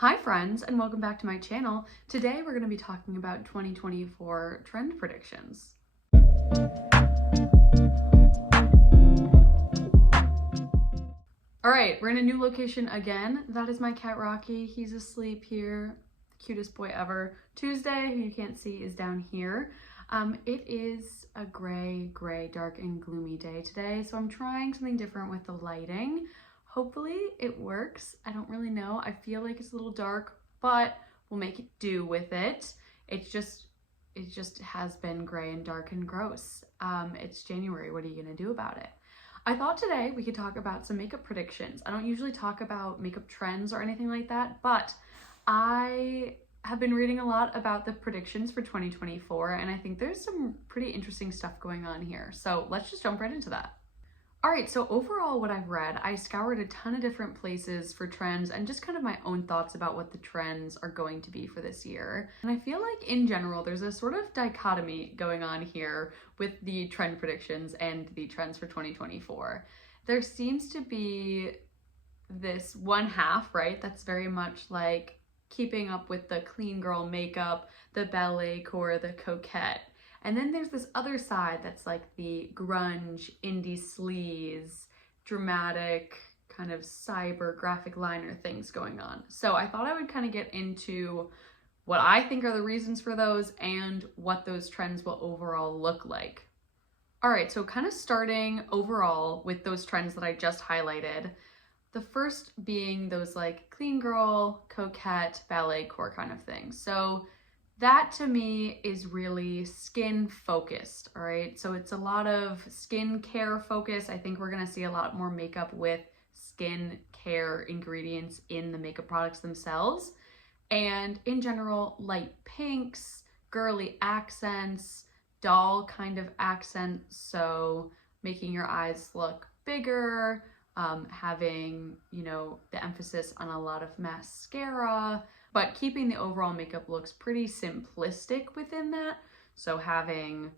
Hi friends, and welcome back to my channel. Today we're going to be talking about 2024 trend predictions. Alright, we're in a new location again. That is my cat Rocky. He's asleep here. Cutest boy ever. Tuesday, who you can't see, is down here. It is a gray, dark, and gloomy day today, so I'm trying something different with the lighting. Hopefully it works. I don't really know. I feel like it's a little dark, but we'll make it do with it. It just has been gray and dark and gross. It's January. What are you gonna do about it? I thought today we could talk about some makeup predictions. I don't usually talk about makeup trends or anything like that, but I have been reading a lot about the predictions for 2024, and I think there's some pretty interesting stuff going on here. So let's just jump right into that. All right, so overall what I've read, I scoured a ton of different places for trends and just kind of my own thoughts about what the trends are going to be for this year. And I feel like in general, there's a sort of dichotomy going on here with the trend predictions and the trends for 2024. There seems to be this one half, right, that's very much like keeping up with the clean girl makeup, the ballet core, the coquette. And then there's this other side that's like the grunge, indie sleaze, dramatic, kind of cyber graphic liner things going on. So I thought I would kind of get into what I think are the reasons for those and what those trends will overall look like. All right, so kind of starting overall with those trends that I just highlighted. The first being those like clean girl, coquette, ballet core kind of things. So that to me is really skin focused, all right? So it's a lot of skin care focus. I think we're gonna see a lot more makeup with skin care ingredients in the makeup products themselves. And in general, light pinks, girly accents, doll kind of accents. So making your eyes look bigger, having, the emphasis on a lot of mascara, but keeping the overall makeup looks pretty simplistic within that. So having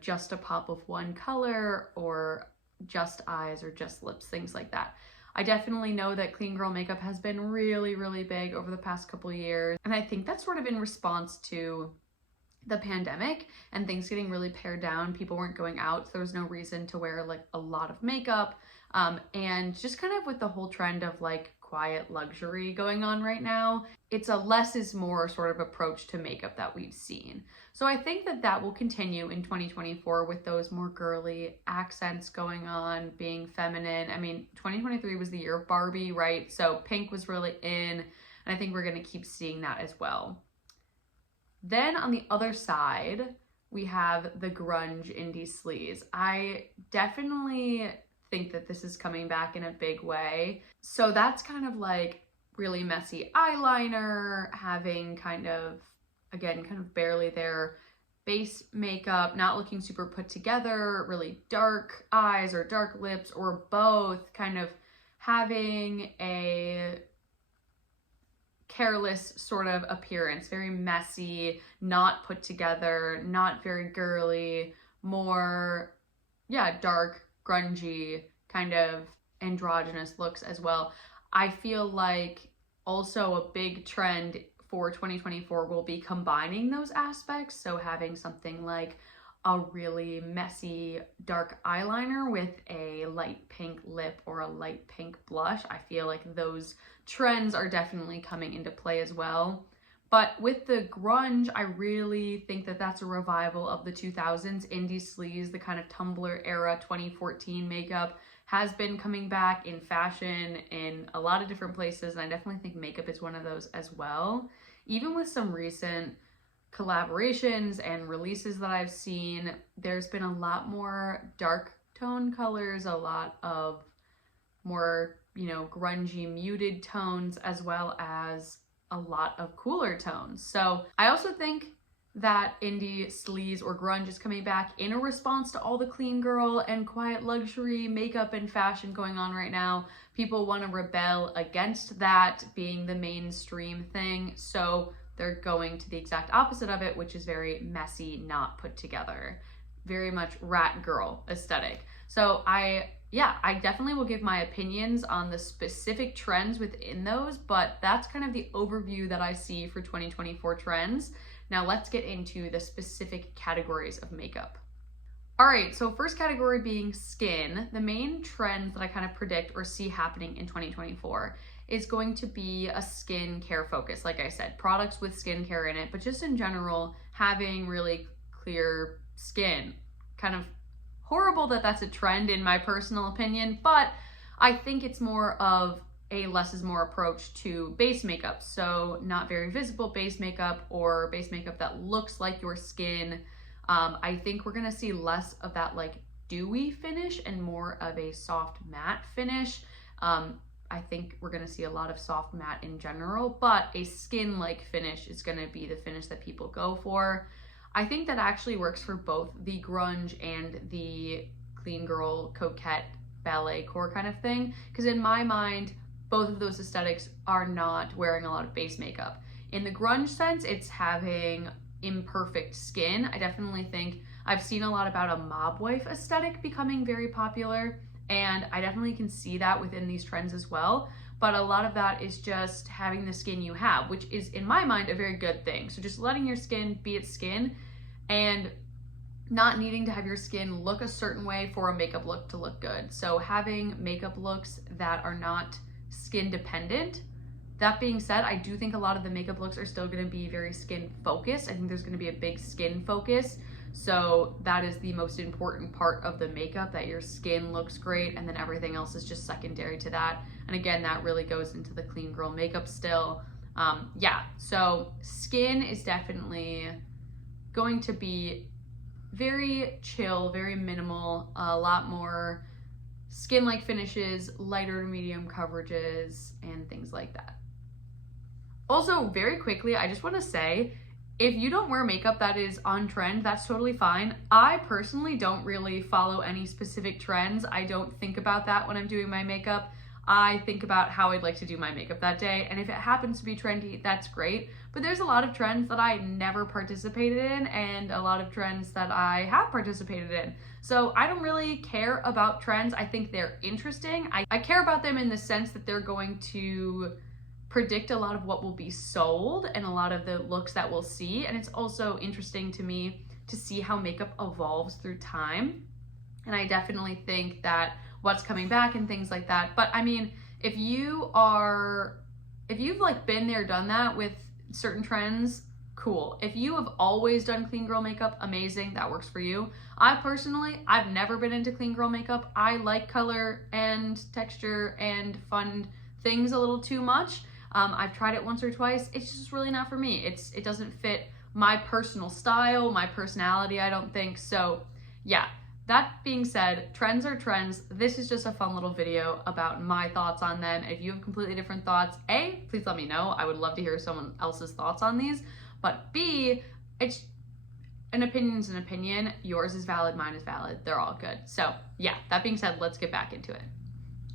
just a pop of one color or just eyes or just lips, things like that. I definitely know that clean girl makeup has been really, really big over the past couple of years. And I think that's sort of in response to the pandemic and things getting really pared down. People weren't going out, so there was no reason to wear like a lot of makeup. And just kind of with the whole trend of like quiet luxury going on right now, it's a less is more sort of approach to makeup that we've seen. So I think that that will continue in 2024 with those more girly accents going on, being feminine. I mean, 2023 was the year of Barbie, right? So pink was really in, and I think we're going to keep seeing that as well. Then on the other side, we have the grunge indie sleaze. I definitely think that this is coming back in a big way. So that's kind of like really messy eyeliner, having kind of barely there base makeup, not looking super put together, really dark eyes or dark lips or both, kind of having a careless sort of appearance, very messy, not put together, not very girly, more, dark, grungy, kind of androgynous looks as well. I feel like also a big trend for 2024 will be combining those aspects. So having something like a really messy dark eyeliner with a light pink lip or a light pink blush. I feel like those trends are definitely coming into play as well. But with the grunge, I really think that that's a revival of the 2000s indie sleaze, the kind of Tumblr era 2014 makeup has been coming back in fashion in a lot of different places. And I definitely think makeup is one of those as well. Even with some recent collaborations and releases that I've seen, there's been a lot more dark tone colors, a lot of more, grungy muted tones, as well as a lot of cooler tones. So I also think that indie sleaze or grunge is coming back in a response to all the clean girl and quiet luxury makeup and fashion going on right now. People want to rebel against that being the mainstream thing. So they're going to the exact opposite of it, which is very messy, not put together, very much rat girl aesthetic. So I yeah, I definitely will give my opinions on the specific trends within those, but that's kind of the overview that I see for 2024 trends. Now let's get into the specific categories of makeup. All right, so first category being skin. The main trends that I kind of predict or see happening in 2024 is going to be a skincare focus. Like I said, products with skincare in it, but just in general, having really clear skin. Kind of horrible that that's a trend in my personal opinion, but I think it's more of a less is more approach to base makeup. So not very visible base makeup or base makeup that looks like your skin. I think we're gonna see less of that like dewy finish and more of a soft matte finish. I think we're gonna see a lot of soft matte in general, but a skin-like finish is gonna be the finish that people go for. I think that actually works for both the grunge and the clean girl, coquette, ballet core kind of thing. Because in my mind, both of those aesthetics are not wearing a lot of base makeup. In the grunge sense, it's having imperfect skin. I definitely think I've seen a lot about a mob wife aesthetic becoming very popular, and I definitely can see that within these trends as well. But a lot of that is just having the skin you have, which is in my mind a very good thing. So just letting your skin be its skin and not needing to have your skin look a certain way for a makeup look to look good. So having makeup looks that are not skin dependent. That being said, I do think a lot of the makeup looks are still going to be very skin focused. I think there's going to be a big skin focus. So that is the most important part of the makeup, that your skin looks great and then everything else is just secondary to that. And again, that really goes into the clean girl makeup still. Yeah, so skin is definitely going to be very chill, very minimal, a lot more skin-like finishes, lighter to medium coverages, and things like that. Also, very quickly, I just want to say, if you don't wear makeup that is on trend, that's totally fine. I personally don't really follow any specific trends. I don't think about that when I'm doing my makeup. I think about how I'd like to do my makeup that day, and if it happens to be trendy, that's great. But there's a lot of trends that I never participated in, and a lot of trends that I have participated in. So I don't really care about trends. I think they're interesting. I care about them in the sense that they're going to predict a lot of what will be sold and a lot of the looks that we'll see. And it's also interesting to me to see how makeup evolves through time. And I definitely think that what's coming back and things like that. But I mean, if you've like been there, done that with certain trends, cool. If you have always done clean girl makeup, amazing, that works for you. I've never been into clean girl makeup. I like color and texture and fun things a little too much. I've tried it once or twice. It's just really not for me. It doesn't fit my personal style, my personality, I don't think. So yeah, that being said, trends are trends. This is just a fun little video about my thoughts on them. If you have completely different thoughts, A, please let me know. I would love to hear someone else's thoughts on these. But B, it's an opinion's an opinion. Yours is valid, mine is valid. They're all good. So yeah, that being said, let's get back into it.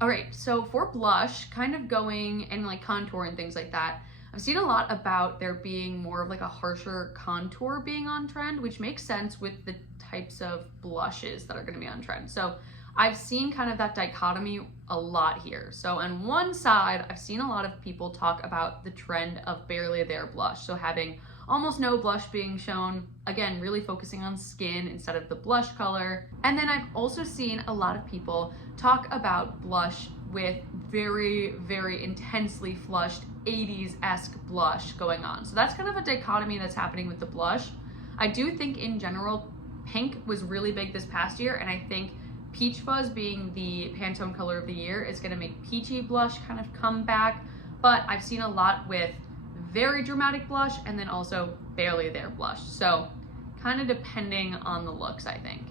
All right, so for blush, kind of going and like contour and things like that, I've seen a lot about there being more of like a harsher contour being on trend, which makes sense with the types of blushes that are gonna be on trend. So I've seen kind of that dichotomy a lot here. So on one side, I've seen a lot of people talk about the trend of barely there blush. So having almost no blush being shown, again, really focusing on skin instead of the blush color. And then I've also seen a lot of people talk about blush with very, very intensely flushed 80s-esque blush going on. So that's kind of a dichotomy that's happening with the blush. I do think in general, pink was really big this past year, and I think Peach Fuzz being the Pantone color of the year is gonna make peachy blush kind of come back. But I've seen a lot with very dramatic blush and then also barely there blush. So kind of depending on the looks, I think.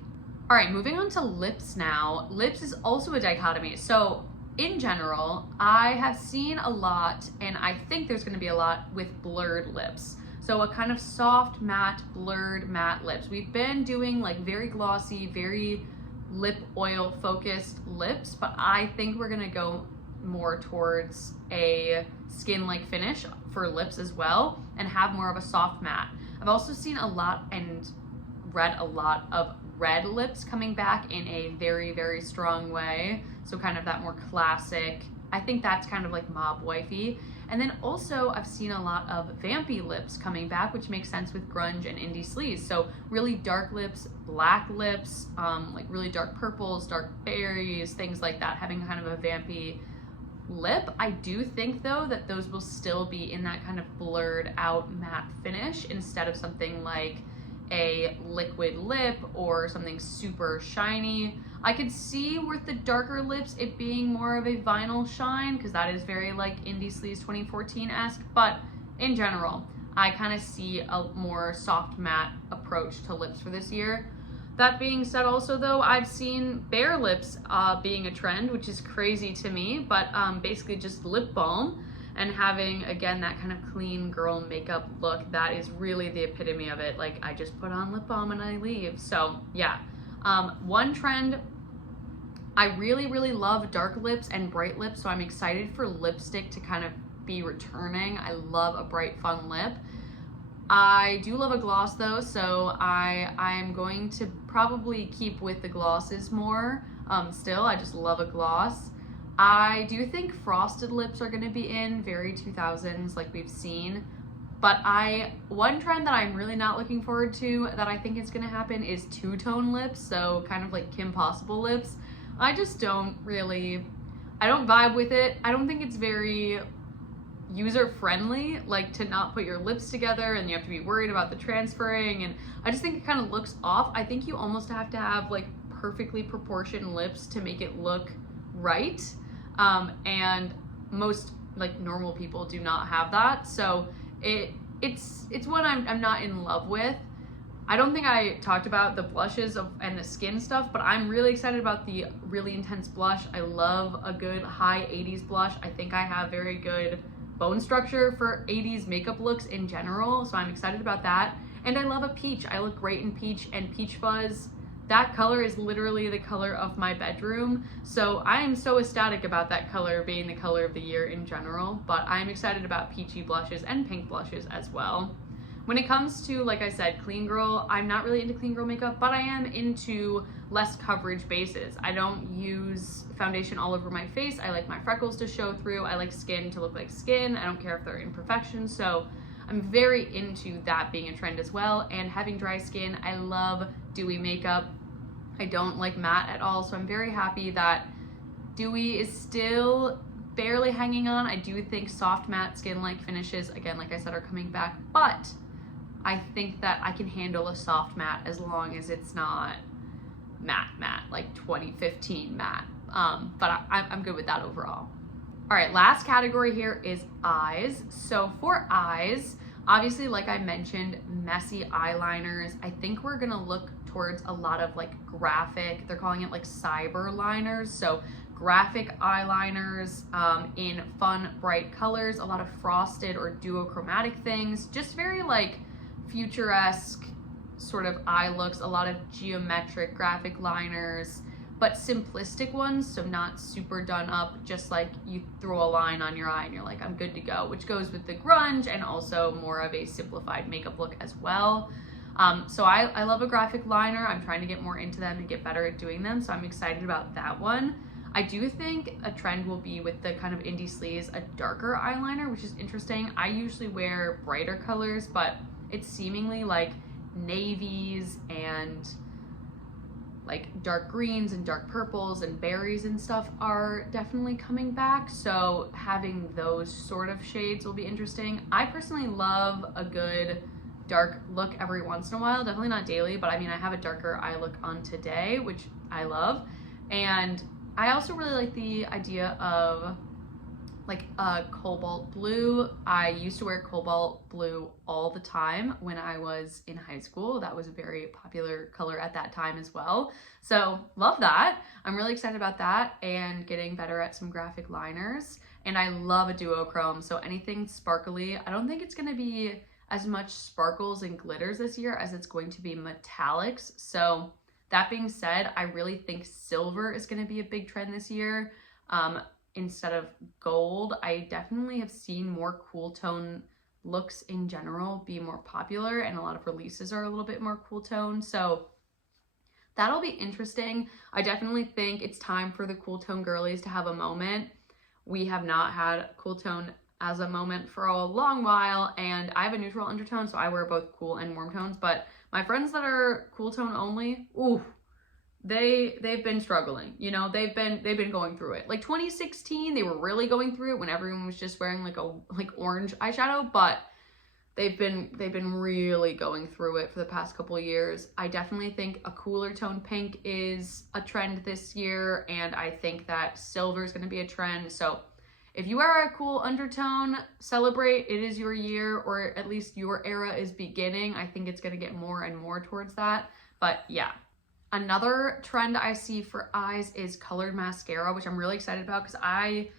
All right, moving on to lips now. Lips is also a dichotomy. So in general, I have seen a lot, and I think there's gonna be a lot with blurred lips. So a kind of soft, matte, blurred matte lips. We've been doing like very glossy, very lip oil focused lips, but I think we're gonna go more towards a skin-like finish for lips as well and have more of a soft matte. I've also seen a lot and read a lot of red lips coming back in a very, very strong way. So kind of that more classic, I think that's kind of like mob wifey. And then also I've seen a lot of vampy lips coming back, which makes sense with grunge and indie sleaze. So really dark lips, black lips, like really dark purples, dark berries, things like that, having kind of a vampy lip. I do think though that those will still be in that kind of blurred out matte finish instead of something like a liquid lip or something super shiny. I could see with the darker lips it being more of a vinyl shine, because that is very like indie sleaze 2014-esque, but in general I kind of see a more soft matte approach to lips for this year. That being said, also though, I've seen bare lips being a trend, which is crazy to me, but basically just lip balm and having, again, that kind of clean girl makeup look. That is really the epitome of it. Like, I just put on lip balm and I leave. So yeah, one trend, I really, really love dark lips and bright lips, so I'm excited for lipstick to kind of be returning. I love a bright, fun lip. I do love a gloss though, so I'm going to probably keep with the glosses more. Still, I just love a gloss. I do think frosted lips are going to be in, very 2000s like we've seen. But one trend that I'm really not looking forward to that I think is going to happen is two-tone lips, so kind of like Kim Possible lips. I just don't vibe with it. I don't think it's very user-friendly, like to not put your lips together and you have to be worried about the transferring, and I just think it kind of looks off. I think you almost have to have like perfectly proportioned lips to make it look right. And most like normal people do not have that, so it's one I'm not in love with. I don't think I talked about the blushes and the skin stuff, but I'm really excited about the really intense blush. I love a good high 80s blush. I think I have very good bone structure for 80s makeup looks in general, so I'm excited about that. And I love a peach. I look great in peach and peach fuzz. That color is literally the color of my bedroom, so I am so ecstatic about that color being the color of the year in general, but I'm excited about peachy blushes and pink blushes as well. When it comes to, like I said, clean girl, I'm not really into clean girl makeup, but I am into less coverage bases. I don't use foundation all over my face. I like my freckles to show through. I like skin to look like skin. I don't care if they're imperfections, so I'm very into that being a trend as well. And having dry skin, I love dewy makeup. I don't like matte at all, so I'm very happy that dewy is still barely hanging on. I do think soft matte skin-like finishes, again, like I said, are coming back, but I think that I can handle a soft matte as long as it's not matte, like 2015 matte. But I'm good with that overall. All right, last category here is eyes. So for eyes, obviously, like I mentioned, messy eyeliners. I think we're gonna look towards a lot of like graphic, they're calling it like cyber liners. So graphic eyeliners in fun, bright colors, a lot of frosted or duochromatic things, just very like futuresque sort of eye looks, a lot of geometric graphic liners, but simplistic ones, so not super done up, just like you throw a line on your eye and you're like, I'm good to go, which goes with the grunge and also more of a simplified makeup look as well. So I love a graphic liner. I'm trying to get more into them and get better at doing them, so I'm excited about that one. I do think a trend will be with the kind of indie sleaze, a darker eyeliner, which is interesting. I usually wear brighter colors, but it's seemingly like navies and like dark greens and dark purples and berries and stuff are definitely coming back, so having those sort of shades will be interesting. I personally love a good dark look every once in a while, definitely not daily, but I mean, I have a darker eye look on today, which I love. And I also really like the idea of like a cobalt blue. I used to wear cobalt blue all the time when I was in high school. That was a very popular color at that time as well. So love that. I'm really excited about that and getting better at some graphic liners. And I love a duochrome, so anything sparkly. I don't think it's gonna be as much sparkles and glitters this year as it's going to be metallics. So that being said, I really think silver is going to be a big trend this year. Instead of gold, I definitely have seen more cool tone looks in general be more popular, and a lot of releases are a little bit more cool tone. So That'll be interesting. I definitely think it's time for the cool tone girlies to have a moment. We have not had cool tone as a moment for a long while, and I have a neutral undertone, so I wear both cool and warm tones, but my friends that are cool tone only, ooh, they've been struggling. You know, they've been going through it. Like 2016, they were really going through it when everyone was just wearing like orange eyeshadow, but they've been really going through it for the past couple of years. I definitely think a cooler tone pink is a trend this year, and I think that silver is going to be a trend. So if you wear a cool undertone, celebrate. It is your year, or at least your era is beginning. I think it's going to get more and more towards that. But yeah. Another trend I see for eyes is colored mascara, which I'm really excited about because I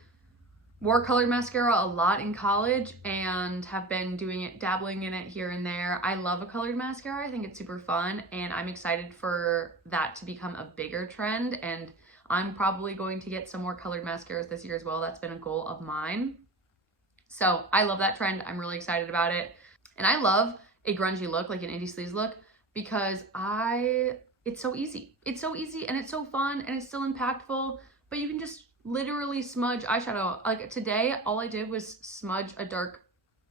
wore colored mascara a lot in college and have been doing it, dabbling in it here and there. I love a colored mascara. I think it's super fun, and I'm excited for that to become a bigger trend, and I'm probably going to get some more colored mascaras this year as well. That's been a goal of mine. So I love that trend. I'm really excited about it. And I love a grungy look, like an indie sleaze look, because it's so easy. It's so easy and it's so fun and it's still impactful, but you can just literally smudge eyeshadow. Like today, all I did was smudge a dark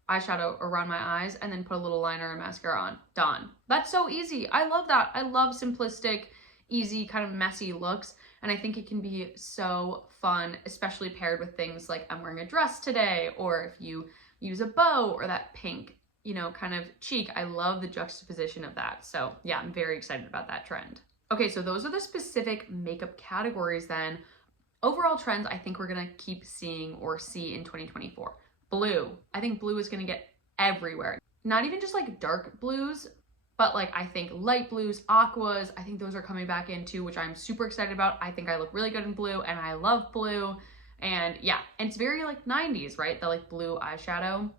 eyeshadow around my eyes and then put a little liner and mascara on. Done. That's so easy. I love that. I love simplistic, easy, kind of messy looks. And I think it can be so fun, especially paired with things like I'm wearing a dress today, or if you use a bow or that pink, you know, kind of cheek. I love the juxtaposition of that. So yeah, I'm very excited about that trend. Okay, so those are the specific makeup categories then. Overall trends I think we're gonna keep seeing or see in 2024. Blue. I think blue is gonna get everywhere. Not even just like dark blues, but like I think light blues, aquas, I think those are coming back in too, which I'm super excited about. I think I look really good in blue and I love blue. And yeah, and it's very like 90s, right? The like blue eyeshadow.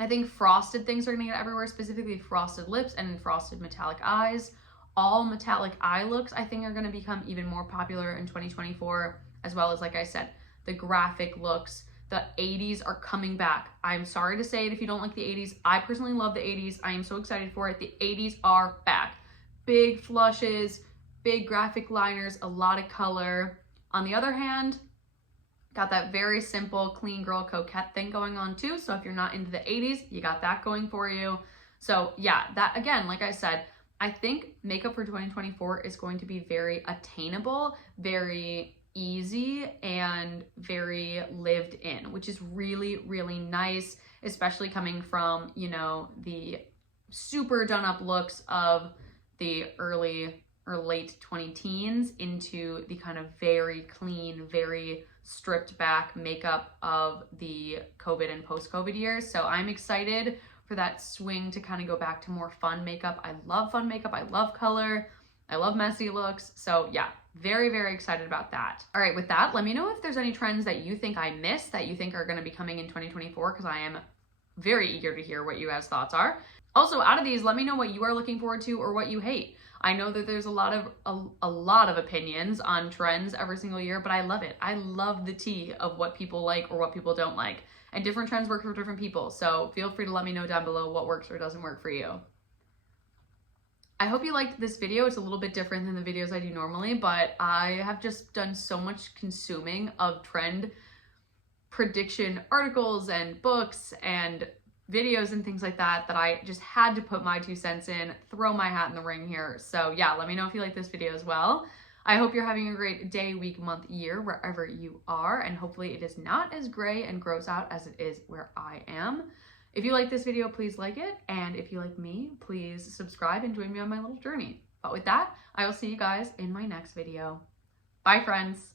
I think frosted things are gonna get everywhere, specifically frosted lips and frosted metallic eyes. All metallic eye looks I think are gonna become even more popular in 2024, as well as, like I said, the graphic looks. The 80s are coming back. I'm sorry to say it if you don't like the 80s. I personally love the 80s. I am so excited for it. The 80s are back. Big flushes, big graphic liners, a lot of color. On the other hand, got that very simple clean girl coquette thing going on too. So if you're not into the 80s, you got that going for you. So yeah, that again, like I said, I think makeup for 2024 is going to be very attainable, very easy, and very lived in, which is really, really nice, especially coming from, you know, the super done up looks of the early or late 20-teens into the kind of very clean, very stripped back makeup of the COVID and post-COVID years. So I'm excited for that swing to kind of go back to more fun makeup. I love fun makeup. I love color. I love messy looks. So yeah, very, very excited about that. All right, with that, let me know if there's any trends that you think I missed that you think are going to be coming in 2024, because I am very eager to hear what you guys' thoughts are. Also, out of these, let me know what you are looking forward to or what you hate. I know that there's a lot of opinions on trends every single year, but I love it. I love the tea of what people like or what people don't like. And different trends work for different people. So feel free to let me know down below what works or doesn't work for you. I hope you liked this video. It's a little bit different than the videos I do normally, but I have just done so much consuming of trend prediction articles and books and videos and things like that that I just had to put my 2 cents in, throw my hat in the ring here. So yeah, let me know if you like this video as well. I hope you're having a great day, week, month, year, wherever you are, and hopefully it is not as gray and gross out as it is where I am. If you like this video, please like it, and if you like me, please subscribe and join me on my little journey. But with that, I will see you guys in my next video. Bye, friends.